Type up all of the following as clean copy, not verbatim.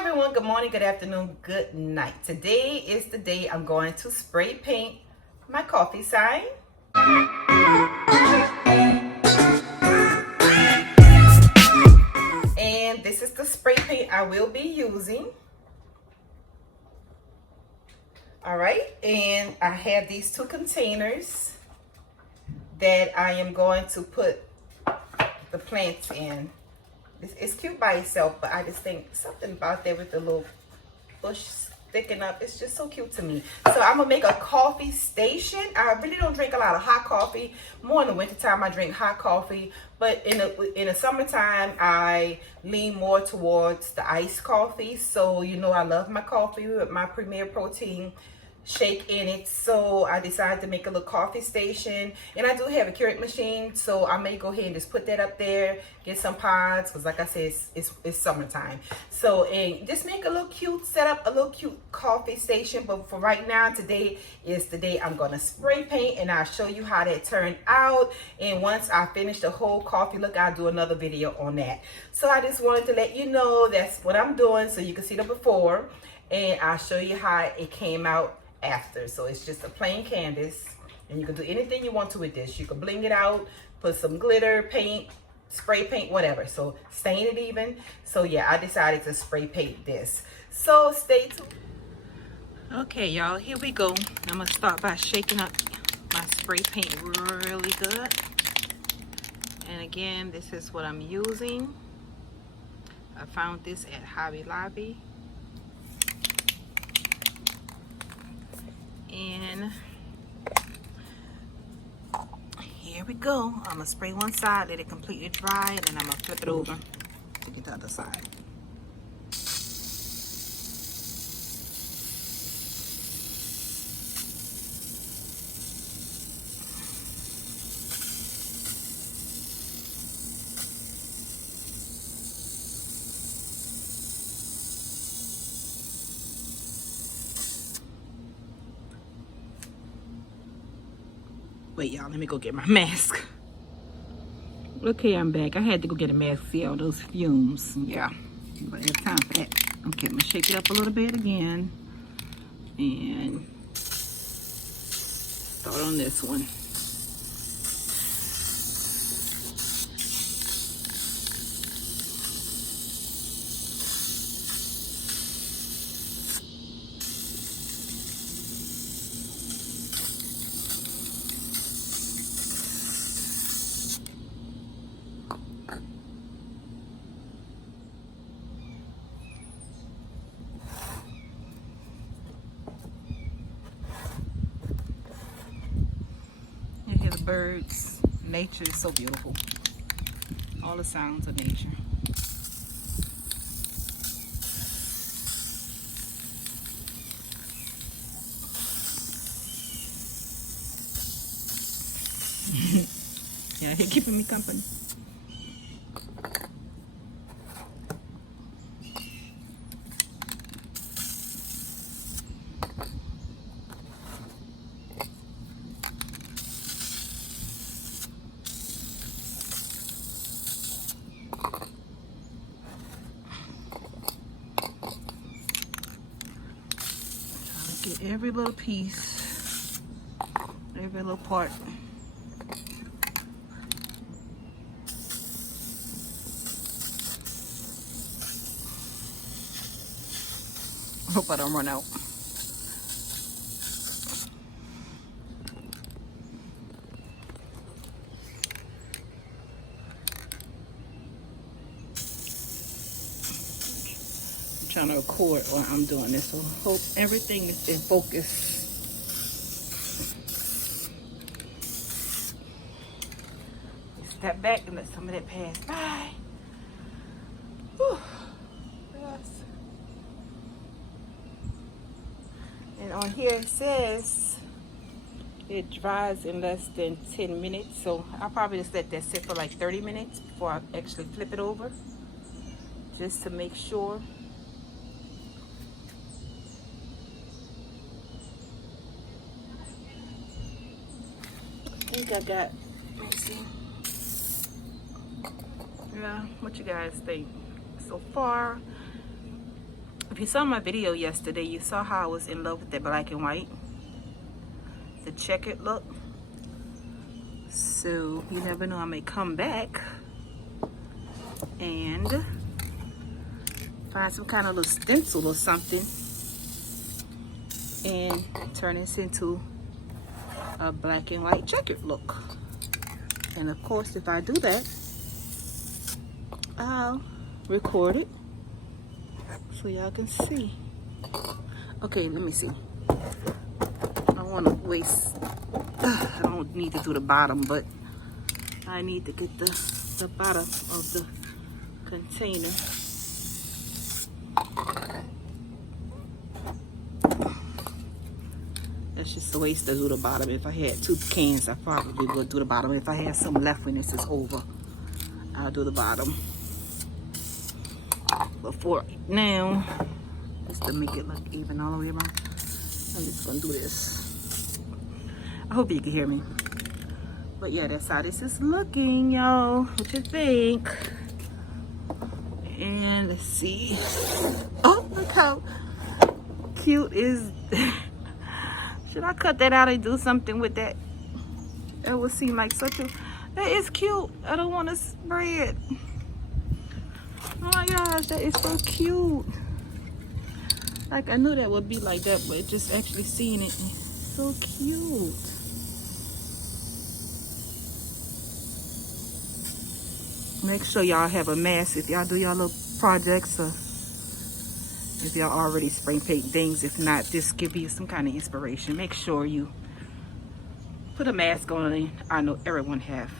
everyone, good morning, good afternoon, good night. Today is the day I'm going to spray paint my coffee sign. And this is the spray paint I will be using. All right, and I have these two containers that I am going to put the plants in. It's cute by itself, but I just think something about that with the little bush sticking up, it's just so cute to me. So I'm gonna make a coffee station. I really don't drink a lot of hot coffee. More in the wintertime I drink hot coffee, but in the summertime I lean more towards the iced coffee. So you know I love my coffee with my Premier Protein shake in it. So I decided to make a little coffee station, and I do have a Keurig machine, so I may go ahead and just put that up there, get some pods, because like I said, it's summertime. So, and just make a little cute setup, a little cute coffee station. But for right now, today is the day I'm gonna spray paint, and I'll show you how that turned out. And once I finish the whole coffee look, I'll do another video on that. So I just wanted to let you know that's what I'm doing, so you can see the before, and I'll show you how it came out after. So it's just a plain canvas, and you can do anything you want to with this. You can bling it out, put some glitter, paint, spray paint, whatever. So stain it even. So yeah, I decided to spray paint this. So stay tuned. Okay, y'all, here we go. I'm gonna start by shaking up my spray paint really good. And again, this is what I'm using. I found this at Hobby Lobby. And here we go. I'm gonna spray one side, let it completely dry, and then I'm gonna flip it over to get the other side. Wait, y'all, let me go get my mask. Okay, I'm back. I had to go get a mask, see all those fumes. Yeah, but it's time for that. Okay, I'm gonna shake it up a little bit again. And start on this one. Birds. Nature is so beautiful. All the sounds of nature. Yeah, he's keeping me company. Get every little piece, every little part. I hope I don't run out. I'm trying to record while I'm doing this, so I hope everything is in focus. Step back and let some of that pass by. Whew. Yes. And on here it says it dries in less than 10 minutes. So I'll probably just let that sit for like 30 minutes before I actually flip it over, just to make sure. I think I got, let me see. Yeah, what you guys think? So far, If you saw my video yesterday, you saw how I was in love with the black and white, the checkered look. So you never know, I may come back and find some kind of little stencil or something and turn this into a black and white checkered look. And of course, if I do that, I'll record it so y'all can see. Okay, let me see. I don't want to waste, I don't need to do the bottom, but I need to get the bottom of the container. That's just a waste to do the bottom. If I had 2 cans, I probably would do the bottom. If I had some left when this is over, I'll do the bottom. But for now, just to make it look even all the way around, I'm just gonna do this. I hope you can hear me. But yeah, that's how this is looking, y'all. What you think? And let's see. Oh, look how cute is. Should I cut that out and do something with that? It would seem like such a. That is cute. I don't want to spray it. Oh my gosh, that is so cute. Like, I knew that would be like that, but just actually seeing it, so cute. Make sure y'all have a mask if y'all do y'all little projects, or if y'all already spray paint things. If not, just give you some kind of inspiration. Make sure you put a mask on. I know everyone have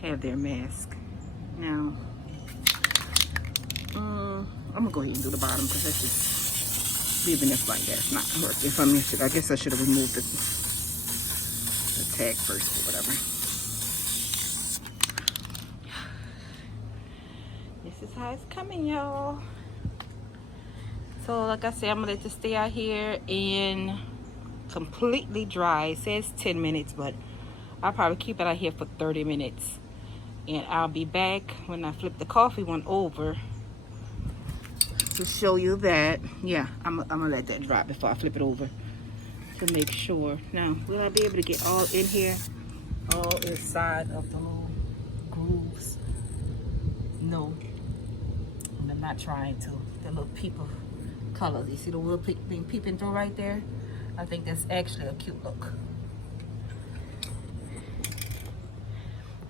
their mask. Now, I'm gonna go ahead and do the bottom because that's just leaving this like that. It's not working for me. I guess I should have removed the tag first or whatever. This is how it's coming, y'all. So like I said, I'm gonna let this stay out here and completely dry. It says 10 minutes, but I'll probably keep it out here for 30 minutes. And I'll be back when I flip the coffee one over to show you that. Yeah, I'm gonna let that dry before I flip it over to make sure. Now, will I be able to get all in here? All inside of the little grooves? No. And I'm not trying to. The little people colors. You see the little thing peeping through right there? I think that's actually a cute look.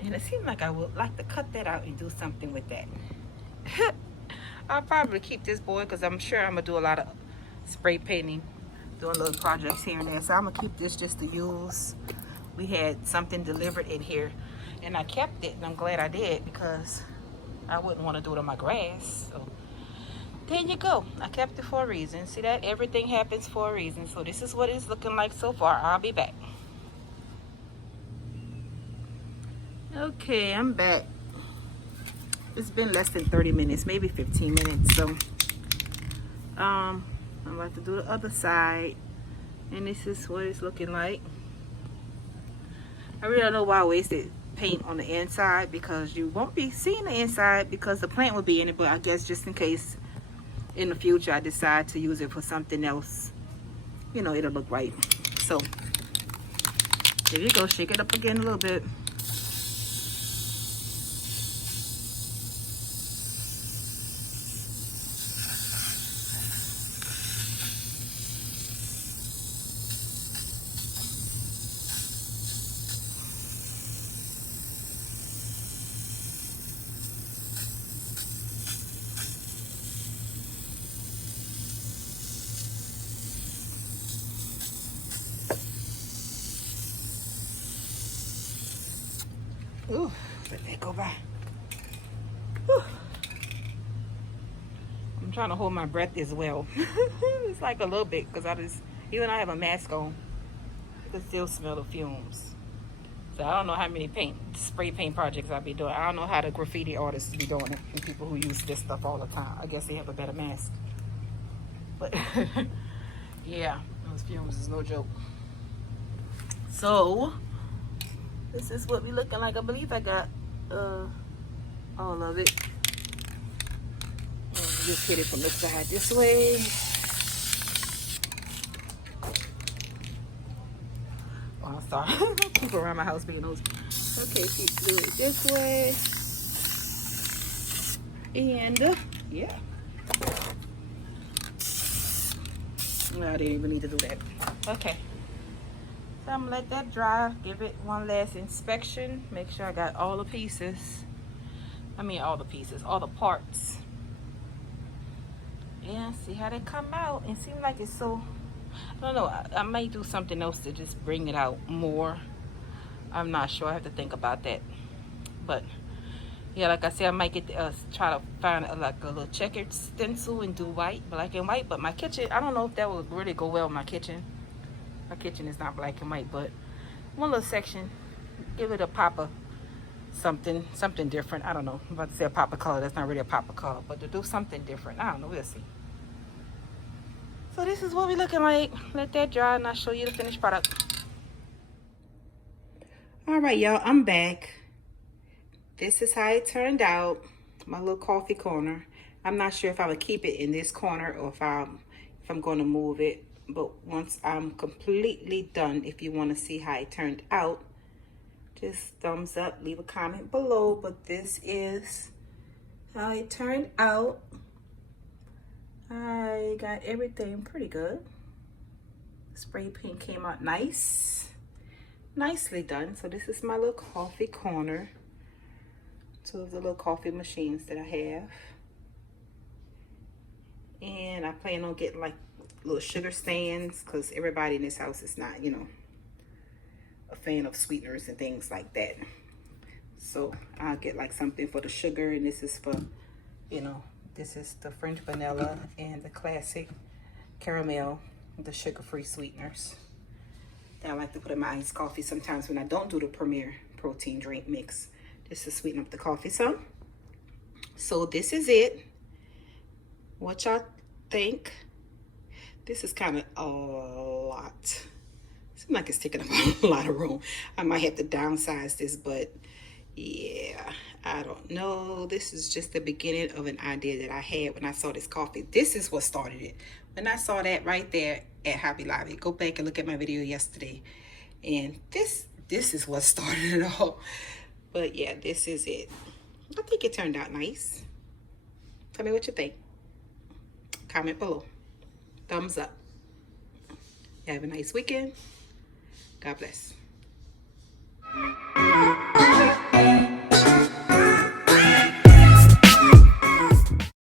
And it seems like I would like to cut that out and do something with that. I'll probably keep this board because I'm sure I'm going to do a lot of spray painting, doing little projects here and there. So I'm going to keep this just to use. We had something delivered in here and I kept it, and I'm glad I did because I wouldn't want to do it on my grass. So there you go. I kept it for a reason. See that? Everything happens for a reason. So this is what it's looking like so far. I'll be back. Okay, I'm back. It's been less than 30 minutes, maybe 15 minutes. So I'm about to do the other side, and this is what it's looking like. I really don't know why I wasted paint on the inside, because you won't be seeing the inside because the plant will be in it, but I guess just in case in the future I decide to use it for something else, you know, it'll look right. So there you go. Shake it up again a little bit. Ooh, let that go by. Whew. I'm trying to hold my breath as well. It's like a little bit because even though I have a mask on, I can still smell the fumes. So I don't know how many spray paint projects I'll be doing. I don't know how the graffiti artists be doing it and people who use this stuff all the time. I guess they have a better mask. But yeah, those fumes is no joke. So this is what we looking like. I believe I got all of it. just hit it from the side this way. Oh, I'm sorry. People around my house being nosy. Okay, so you do it this way. And yeah. No, I didn't even need to do that. Okay. So I'm gonna let that dry. Give it one last inspection. Make sure I got all the pieces. I mean all the pieces, all the parts. And see how they come out. It seems like it's so, I don't know. I may do something else to just bring it out more. I'm not sure. I have to think about that. But yeah, like I said, I might get try to find like a little checkered stencil and do white, black and white. But my kitchen, I don't know if that would really go well in my kitchen. My kitchen is not black and white, but one little section, give it a pop of something different. I don't know. I'm about to say a pop of color. That's not really a pop of color, but to do something different. I don't know. We'll see. So this is what we're looking like. Let that dry and I'll show you the finished product. All right, y'all, I'm back. This is how it turned out, my little coffee corner. I'm not sure if I would keep it in this corner or if I'm going to move it. But once I'm completely done, if you want to see how it turned out, just thumbs up, leave a comment below. But this is how it turned out. I got everything pretty good. Spray paint came out nice. Nicely done. So this is my little coffee corner. Two of the little coffee machines that I have. And I plan on getting like little sugar stands because everybody in this house is not, you know, a fan of sweeteners and things like that. So I'll get like something for the sugar, and this is for, you know, this is the French vanilla and the classic caramel, the sugar-free sweeteners that I like to put in my iced coffee sometimes when I don't do the Premier protein drink mix. Just to sweeten up the coffee some. So this is it. What y'all think? This is kind of a lot. Seems like it's taking up a lot of room. I might have to downsize this, but yeah, I don't know. This is just the beginning of an idea that I had when I saw this coffee. This is what started it. When I saw that right there at Hobby Lobby, go back and look at my video yesterday. And this is what started it all. But yeah, this is it. I think it turned out nice. Tell me what you think. Comment below. Thumbs up. You have a nice weekend. God bless.